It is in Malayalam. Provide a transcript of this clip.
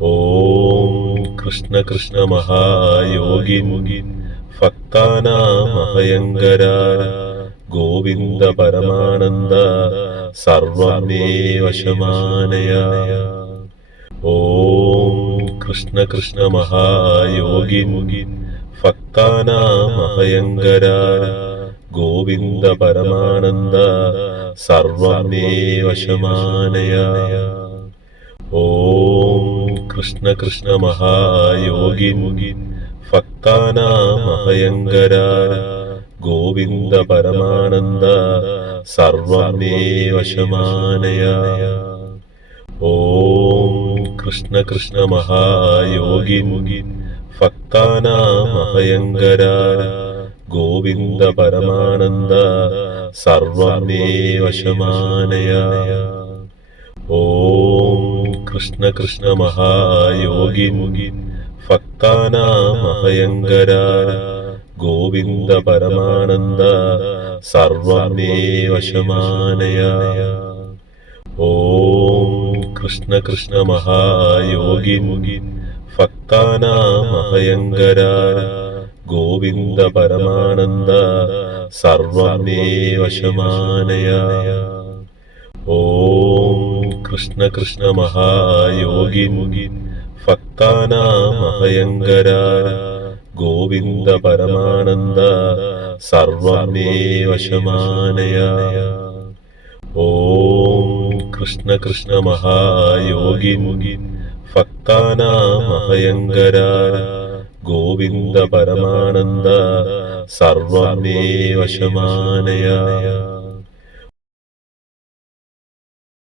ഓം കൃഷ്ണ കൃഷ്ണ മഹായോഗിൻ ഭക്താനാമഭയങ്കര ഗോവിന്ദ പരമാനന്ദ സർവം വശമാനയ ഓം കൃഷ്ണ കൃഷ്ണ മഹായോഗിൻ ഭക്താനാമഭയങ്കര ഗോവിന്ദ പരമാനന്ദ സർവം വശമാനയ കൃഷ്ണ കൃഷ്ണ മഹായോഗിൻ ഭക്താനാമഭയങ്കര ഗോവിന്ദ പരമാനന്ദ സർവം മേ വശമാനയ ഓം കൃഷ്ണ കൃഷ്ണ മഹായോഗിൻ ഭക്താനാമഭയങ്കര ഗോവിന്ദ പരമാനന്ദ സർവം മേ വശമാനയ ഓം കൃഷ്ണ കൃഷ്ണ മഹായോഗി ഭക്താന മഹയങ്കര. ഗോവിന്ദ പരമാനന്ദ. സർവമേ വശമാനയ ഓം കൃഷ്ണ കൃഷ്ണ മഹായോഗി ഭക്താന മഹയങ്കര. ഗോവിന്ദ പരമാനന്ദ. സർവമേ വശമാനയ ഓം കൃഷ്ണ കൃഷ്ണ മഹായോഗി ഭക്താനാമഭയങ്കര ഗോവിന്ദ പരമാനന്ദ സർവം മേ വശമാനയ ഓം കൃഷ്ണ കൃഷ്ണ മഹായോഗി ഭക്താനാമഭയങ്കര ഗോവിന്ദ പരമാനന്ദ സർവം മേ വശമാനയ